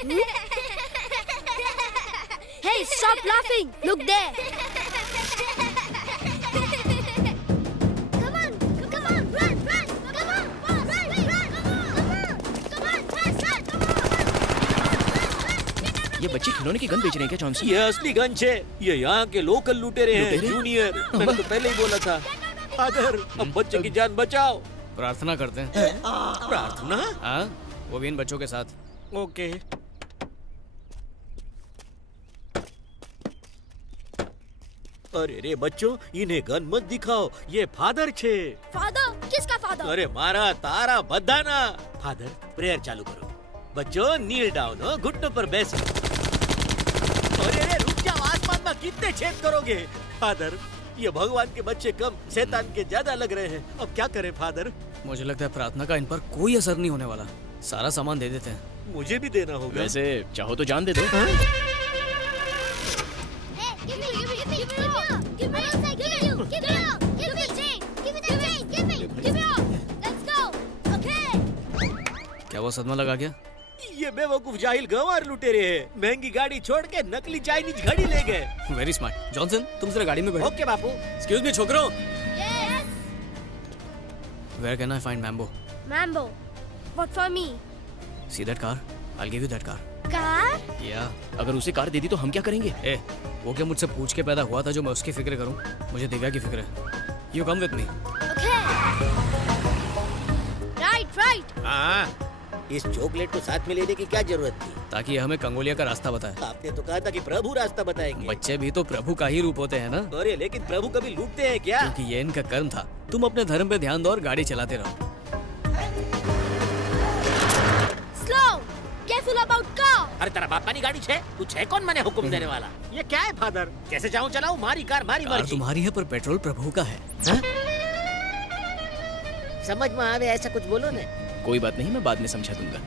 Hey, stop laughing! Look there! Come on, run! Come on, run! Come on, run! ये बच्चे खिलौने की gun बेच रहे हैं क्या जॉनसन? ये असली गन है। ये यहाँ के लोकल लुटेरे हैं, लुटेरे? जूनियर। मैंने तो पहले ही बोला था। फादर, अब बच्चे की जान बचाओ। प्रार्थना करते हैं। प्रार्थना? हाँ, वो भी इन बच्चों के साथ। ओके। अरे रे बच्चों, इन्हें गन मत दिखाओ, ये फादर छे। Father? किसका father? अरे मारा तारा बधाना। फादर, प्रेयर चालू करो। बच्चों नील डाउन हो, घुटनों पर बैसो। अरे रे रुक जाओ, आसमान में कितने छेद करोगे? फादर, ये भगवान के बच्चे कम, शैतान के ज्यादा लग रहे हैं। अब क्या करें फादर? मुझे लगता है प्रार्थना का इन पर कोई असर नहीं होने वाला। सारा सामान दे देते हैं। मुझे भी देना होगा। वैसे चाहो तो जान दे दो। Hey, give me! Give me the chain! Give me all! Let's go! Okay! क्या वो सदमा लगा गया? ये बेवकूफ जाहिल गंवार लुटेरे हैं। महंगी गाड़ी छोड़ के नकली चाइनीज घड़ी ले गए। Very smart. जॉनसन, तुम जरा गाड़ी में बैठो। ओके बापू। एक्सक्यूज मी छोकरो। Yes! Where can I find Mambo? Mambo, what for me? See that car? I'll give you that car. Car? Yeah. अगर उसे कार दे दी तो हम क्या करेंगे? ए, वो क्या मुझसे पूछ के पैदा हुआ था जो मैं उसकी फिक्र करूं? मुझे दिव्या की फिक्र है। You come with me. Okay. Right. हाँ, इस चॉकलेट को साथ में लेने की क्या जरूरत थी? ताकि ये हमें कंगोलिया का रास्ता बताए। आपने तो कहा था कि प्रभु रास्ता बताएंगे। बच्चे भी तो प्रभु का ही रूप होते हैं ना? अरे लेकिन प्रभु कभी लूटते हैं क्या? क्योंकि ये इनका कर्म था। तुम अपने धर्म पे ध्यान दो और गाड़ी चलाते रहो। Slow. Careful about car. अरे तेरा बापा की गाड़ी छे? तू छे कौन मने हुक्म देने वाला? ये क्या है फादर? जैसे चाहूँ चलाऊं, मारी कार मारी कार मर्जी। तुम्हारी है पर पेट्रोल प्रभु का है। समझ में आवे ऐसा कुछ बोलो ने। कोई बात नहीं, मैं बाद में समझा दूंगा।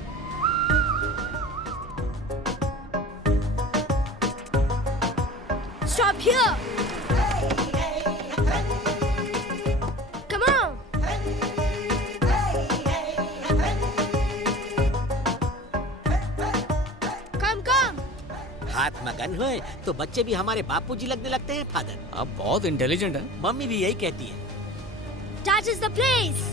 Stop here. Come on. Come. हाथ में गन होए तो बच्चे भी हमारे बापूजी लगने लगते हैं फादर। आप बहुत इंटेलिजेंट हैं। मम्मी भी यही कहती है। That is the place.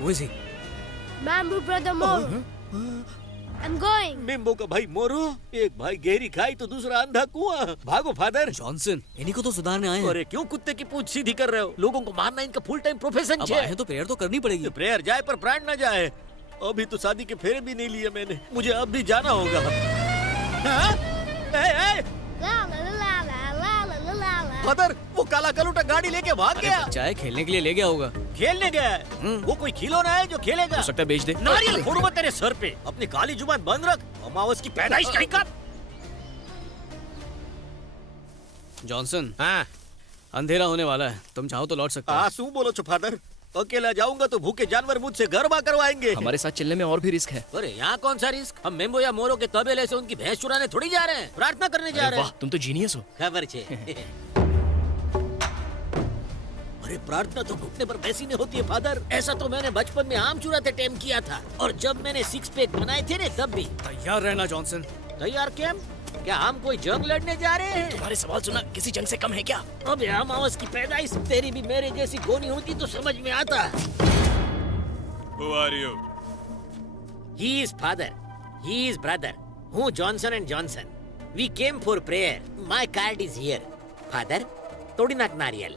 Who is he? Mambo brother Moro. I'm going. मिम्बो का भाई मोरो, एक भाई गहरी खाई तो दूसरा अंधा कुआं। भागो फादर। जॉनसन, इन्हीं को तो सुधारने आए हैं। अरे क्यों कुत्ते की पूंछ सीधी कर रहे हो? लोगों को मारना इनका फुल टाइम प्रोफेशन अब है। आए हैं तो प्रेयर तो करनी पड़ेगी। प्रेयर जाए पर प्राण न जाए। अभी तो शादी के फेरे भी नहीं लिए मैंने, मुझे अब भी जाना होगा। हाँ? La la la la la la la la la. Father, वो काला कलूटा गाड़ी लेके भाग अरे गया। बच्चा है, खेलने के लिए ले गया होगा। खेलने गया है। वो कोई खिलौना है जो खेलेगा? हो सकता है बेच दे। नारियल फोड़ूंगा तेरे सर पे। अपनी काली जुबान बंद रख। अमावस की पैदाइश कहीं का। जॉनसन, हाँ, अंधेरा होने वाला है, तुम चाहो तो लौट सकते हो। आंसू बोलो छो फादर। अकेला जाऊंगा तो भूखे जानवर मुझसे गरबा करवाएंगे। हमारे साथ चलने में और भी रिस्क है। अरे यहाँ कौन सा रिस्क? हम मेम्बो या मोरो के तबेले से उनकी भैंस चुराने थोड़ी जा रहे हैं, प्रार्थना करने जा अरे रहे वाह, हैं। तुम तो जीनियस हो। खबर छे। अरे प्रार्थना तो घुटने पर बैसी नहीं होती है फादर। ऐसा तो मैंने बचपन में आम चुराते टाइम किया था, और जब मैंने 6 पैक बनाए थे ना तब भी। तैयार रहना जॉनसन। तैयार क्या? क्या हम कोई जंग लड़ने जा रहे हैं? तुम्हारे सवाल सुना किसी जंग से कम है क्या? अब अमावस की पैदाइश तेरी भी मेरे जैसी गोनी होती तो समझ में आता। Who are you? He is father. He is brother. हूँ Johnson and Johnson. We came for prayer. My card is here. Father, तोड़ी नाक नारियल.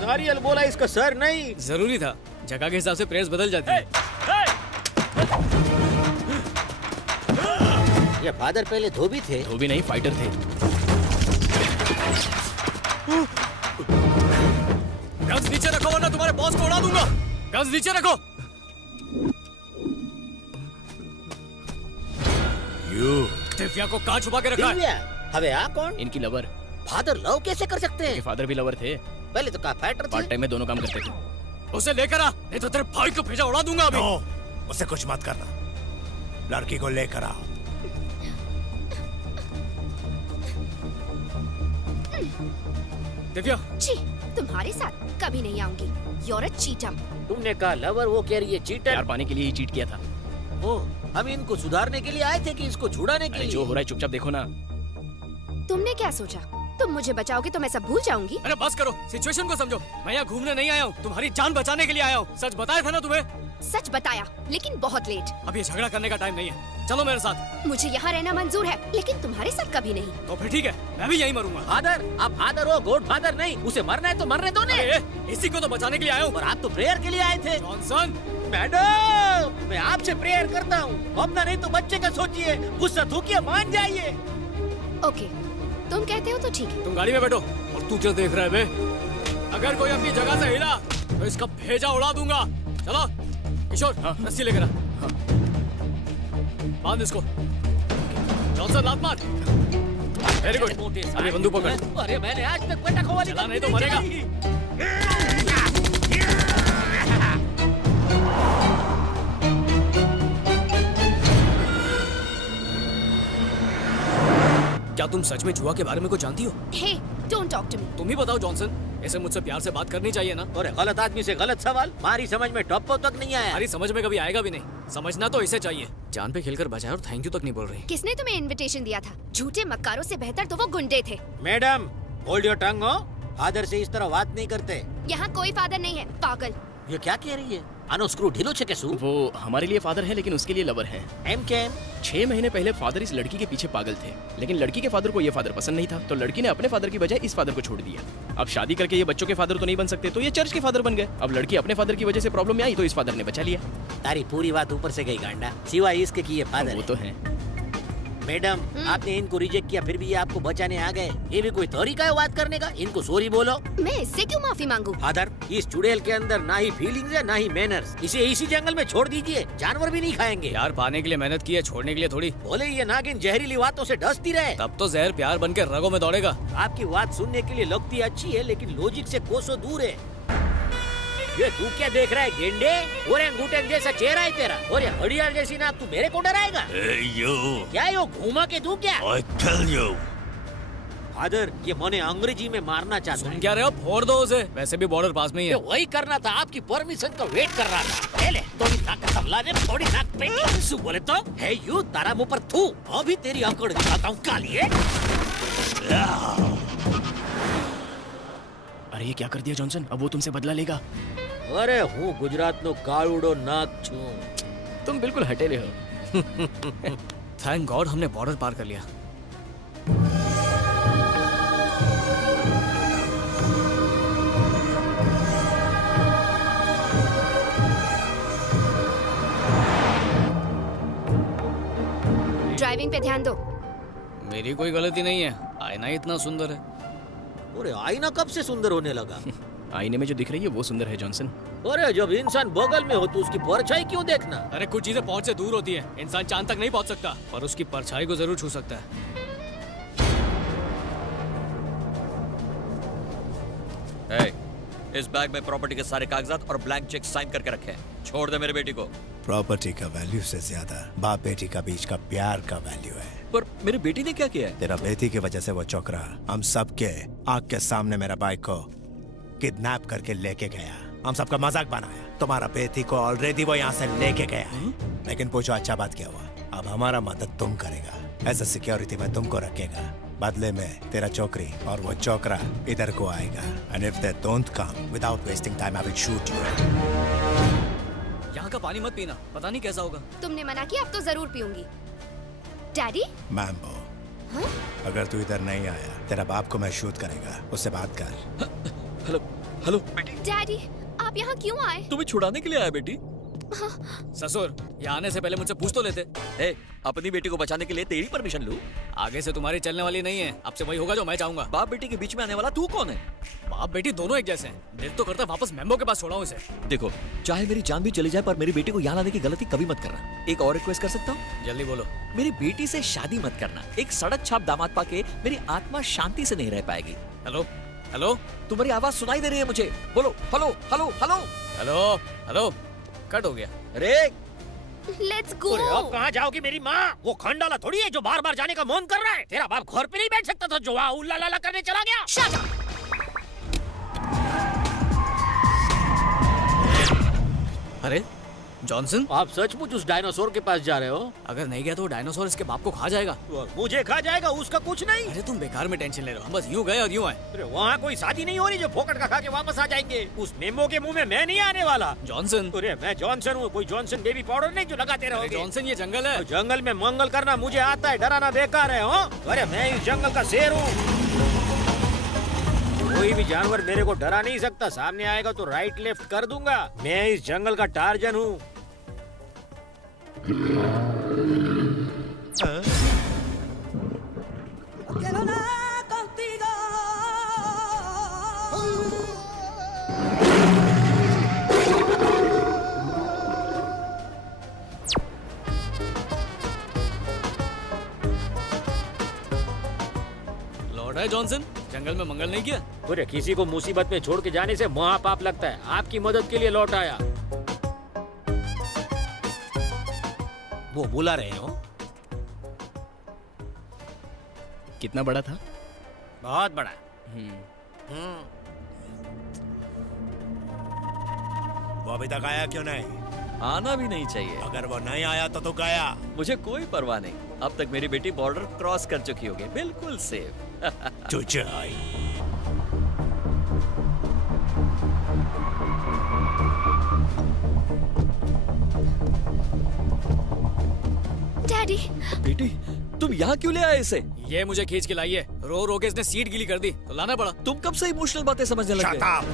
नारियल बोला, इसका सर नहीं। जरूरी था, जगह के हिसाब से प्रेयर्स बदल जाती है। ये फादर पहले धोबी थे। धोबी नहीं, फाइटर थे। गन्स नीचे रखो वरना तुम्हारे बॉस को उड़ा दूंगा। गन्स नीचे रखो। दिव्या को कहाँ छुपा के रखा है? दिव्या, हवे आ कौन? इनकी लवर। फादर लव कैसे कर सकते के हैं? फादर भी लवर थे। पहले तो कहा फाइटर पार्ट थे। टाइम में दोनों काम करते थे। उसे लेकर आ, नहीं तो तेरे भाई को भेजा उड़ा दूंगा अभी। नो, उसे कुछ मत करना। लड़की को लेकर आओ। दिव्या, छी, तुम्हारे साथ कभी नहीं आऊंगी। You're a cheater। तुमने कहा लवर, वो कह रही है चीटर। प्यार पाने के लिए ही चीट किया था। ओ, हम इनको सुधारने के लिए आए थे कि इसको छुड़ाने के अरे लिए? जो हो रहा है चुपचाप देखो ना। तुमने क्या सोचा? तुम मुझे बचाओगे तो मैं सब भूल जाऊंगी? अरे बस करो, सिचुएशन को समझो। मैं यहाँ घूमने नहीं आया हूँ, तुम्हारी जान बचाने के लिए आया हूँ। सच बताया था ना तुम्हें? सच बताया, लेकिन बहुत लेट। अब ये झगड़ा करने का टाइम नहीं है, चलो मेरे साथ। मुझे यहाँ रहना मंजूर है, लेकिन तुम्हारे साथ कभी नहीं। तो फिर ठीक है, मैं भी यहीं मरूंगा। फादर, आप फादर हो, गॉड फादर नहीं। उसे मरना है तो मरने दो ने। अरे, इसी को तो बचाने के लिए आया हूँ। और आप तो प्रेयर के लिए आए थे। जॉनसन, मैडम, मैं आपसे प्रेयर करता हूँ, अपना नहीं तो बच्चे का सोचिए। गुस्सा थूकिए, मान जाइए। ओके, तुम कहते हो तो ठीक है। तुम गाड़ी में बैठो। और तू क्या देख रहा है बे? अगर कोई अपनी जगह से हिला तो इसका भेजा उड़ा दूंगा। चलो किशोर, रस्सी लेकर आ। बांध इसको। जॉनसन, लात मार। Very good. अभी बंदूक पकड़। अरे मैंने आज तक पटाखों वाली चला नहीं तो कंपनी मरेगा। चलाई। क्या तुम सच में जुआ के बारे में कुछ जानती हो? हे, डोंट टॉक टू मी। तुम ही बताओ जॉनसन, ऐसे मुझसे प्यार से बात करनी चाहिए ना? अरे गलत आदमी से गलत सवाल, हमारी समझ में टॉप तक नहीं आया। हमारी समझ में कभी आएगा भी नहीं। समझना तो इसे चाहिए। जान पे खेलकर बचाया और थैंक यू तक नहीं बोल रही। किसने तुम्हें इनविटेशन दिया था? झूठे मक्कारों से बेहतर तो वो गुंडे थे। मैडम, होल्ड योर टंग हो। फादर से इस तरह बात नहीं करते। यहाँ कोई फादर नहीं है, पागल। ये क्या कह रही है? आनो स्क्रू ढीलो छे केसु। वो हमारे लिए फादर है लेकिन उसके लिए लवर है। एम के एम। 6 महीने पहले फादर इस लड़की के पीछे पागल थे, लेकिन लड़की के फादर को ये फादर पसंद नहीं था, तो लड़की ने अपने फादर की बजाय इस फादर को छोड़ दिया। अब शादी करके ये बच्चों के फादर तो नहीं बन सकते, तो ये चर्च के फादर बन गए। अब लड़की अपने फादर की वजह से प्रॉब्लम में आई तो इस फादर ने बचा लिया। तारी पूरी बात ऊपर से गई गांडा, सिवाय इसके कि ये फादर वो है। तो है। मैडम, आपने इनको रिजेक्ट किया, फिर भी ये आपको बचाने आ गए। ये भी कोई तरीका है बात करने का? इनको सॉरी बोलो। मैं इससे क्यों माफी मांगू? फादर, इस चुड़ैल के अंदर ना ही फीलिंग्स है ना ही मैनर्स। इसे इसी जंगल में छोड़ दीजिए, जानवर भी नहीं खाएंगे। प्यार पाने के लिए मेहनत की है, छोड़ने के लिए थोड़ी। बोले ये नागिन जहरीली बातों से डसती रहे। तब तो जहर प्यार बन के रगों में दौड़ेगा। आपकी बात सुनने के लिए लगती अच्छी है, लेकिन लॉजिक से कोसों दूर है। ये तू क्या देख रहा है गेंडे? ओरेंगुटेन जैसा चेहरा है तेरा, और ये घड़ियाल जैसी नाक, तू मेरे को डराएगा? Hey you! क्या यो घूमा के तू क्या? I tell you! फादर, ये मने अंग्रेजी में मारना चाहता सुन है। क्या रहे हो? फोड़ दो उसे। वैसे भी बॉर्डर पास में ही ये है। वही करना था, आपकी परमिशन का वेट कर रहा था। ले थोड़ी नाक संभला दे, थोड़ी नाक पे सु बोले तो है यू तारा मुंह पर थू। अभी तेरी अकड़ दिखाता हूँ कालिए। अरे ये क्या कर दिया जॉनसन? अब वो तुमसे बदला लेगा। अरे हूँ गुजरात नो काळुडो नाक छू। तुम बिल्कुल हटेले हो। थैंक गॉड हमने बॉर्डर पार कर लिया। ड्राइविंग पे ध्यान दो। मेरी कोई गलती नहीं है, आईना इतना सुंदर है। अरे आईना कब से सुंदर होने लगा? आईने में जो दिख रही है वो सुंदर है जॉनसन। अरे जब इंसान बगल में हो तो उसकी परछाई क्यों देखना? अरे कुछ चीजें पहुंच से दूर होती है। इंसान चांद तक नहीं पहुंच सकता, पर उसकी परछाई को जरूर छू सकता है। Hey, इस बैग में प्रॉपर्टी के सारे कागजात और ब्लैंक चेक साइन करके रखे हैं। छोड़ दे मेरे बेटी को। प्रॉपर्टी का वैल्यू से ज्यादा बाप बेटी का बीच का प्यार का वैल्यू है। पर मेरी बेटी ने क्या किया है? तेरा बेटी की वजह से वो चौकरा हम सबके आंख के सामने मेरा बाइक को किडनैप करके लेके गया। हम सबका मजाक बनाया। तुम्हारा बेटी को ऑलरेडी वो यहाँ से लेके गया है। लेकिन पूछो अच्छा बात क्या हुआ? अब हमारा मदद तुम करेगा। एज अ सिक्योरिटी में तुमको रखेगा। बदले में तेरा चौकरी और वो चौकरा इधर को आएगा। And if they don't come without wasting time I will shoot you. यहाँ का पानी मत पीना, पता नहीं कैसा होगा। तुमने मना किया, अब तो जरूर पीऊंगी। डैडी? मैम्बो, हाँ? अगर तू इधर नहीं आया तेरा बाप को मैं शूट करेगा। उससे बात कर। हेलो हेलो डैडी, आप यहाँ क्यों आए? तुम्हें छुड़ाने के लिए आया बेटी। ससुर, यहाँ आने से पहले मुझसे पूछ तो लेते। ए, अपनी बेटी को बचाने के लिए तेरी परमिशन लूं? आगे से तुम्हारी चलने वाली नहीं है। अब से वही होगा जो मैं चाहूंगा। बाप बेटी के बीच में आने वाला तू कौन है? बाप बेटी दोनों एक जैसे हैं। दिल तो करता है वापस मेम्बो के पास छोड़ाऊं इसे। देखो, चाहे मेरी जान भी चली जाए पर मेरी बेटी को यहाँ लाने की गलती कभी मत करना। एक और रिक्वेस्ट कर सकता हूँ? जल्दी बोलो। मेरी बेटी से शादी मत करना। एक सड़क छाप दामाद पाके मेरी आत्मा शांति से नहीं रह पाएगी। हेलो हेलो, तुम्हारी आवाज सुनाई दे रही है मुझे। बोलो hello hello hello hello hello. Cut हो गया। अरे लेट्स गो। अरे अब कहाँ जाओगी मेरी माँ? वो खंडाला थोड़ी है जो बार बार जाने का मन कर रहा है। तेरा बाप घर पे नहीं बैठ सकता था जो वहाँ उल्ला लाला करने चला गया। Shut up. अरे जॉनसन, आप सचमुच उस डायनासोर के पास जा रहे हो? अगर नहीं गया तो वो डायनासोर इसके बाप को खा जाएगा। और मुझे खा जाएगा, उसका कुछ नहीं। अरे तुम बेकार में टेंशन ले रहे हो, हम बस यूं गए और यूं आए। अरे वहाँ कोई शादी नहीं हो रही जो फोकट का खा के वापस आ जाएंगे। उस मेमो के मुंह में मैं नहीं आने वाला। जॉनसन, अरे मैं जॉनसन हूँ, कोई जॉनसन बेबी पाउडर नहीं जो लगाते अरे रहोगे। जॉनसन ये जंगल है। जंगल में मंगल करना मुझे आता है, डराना बेकार है। हो अरे मैं इस जंगल का शेर हूँ। कोई भी जानवर मेरे को डरा नहीं सकता। सामने आएगा तो राइट लेफ्ट कर दूंगा। मैं इस जंगल का टार्जन हूँ। लौट है जॉनसन, जंगल में मंगल नहीं किया। अरे किसी को मुसीबत में छोड़ के जाने से महापाप लगता है। आपकी मदद के लिए लौट आया। वो बुला रहे हो? कितना बड़ा था? बहुत बड़ा। वो अभी तक आया क्यों नहीं? आना भी नहीं चाहिए। अगर वो नहीं आया तो तू गया। मुझे कोई परवाह नहीं, अब तक मेरी बेटी बॉर्डर क्रॉस कर चुकी होगी, बिल्कुल सेफ। चुचाई। डैडी, बेटी तुम यहाँ क्यों ले आए इसे? ये मुझे खींच के लाई है। रो रो के इसने सीट गीली कर दी तो लाना पड़ा। तुम कब से इमोशनल बातें समझने लग Shut गए? up!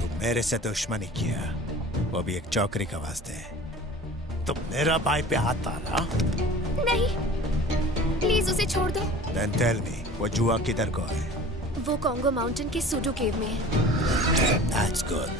तू मेरे से दुश्मनी किया, वो भी एक चौकरी का वास्ते। तुम मेरा भाई पे हाथ डाला? नहीं, प्लीज उसे छोड़ दो। Then tell me, वो जुआ किधर को है? वो कॉन्गो माउंटेन के सूडो केव में है। That's good.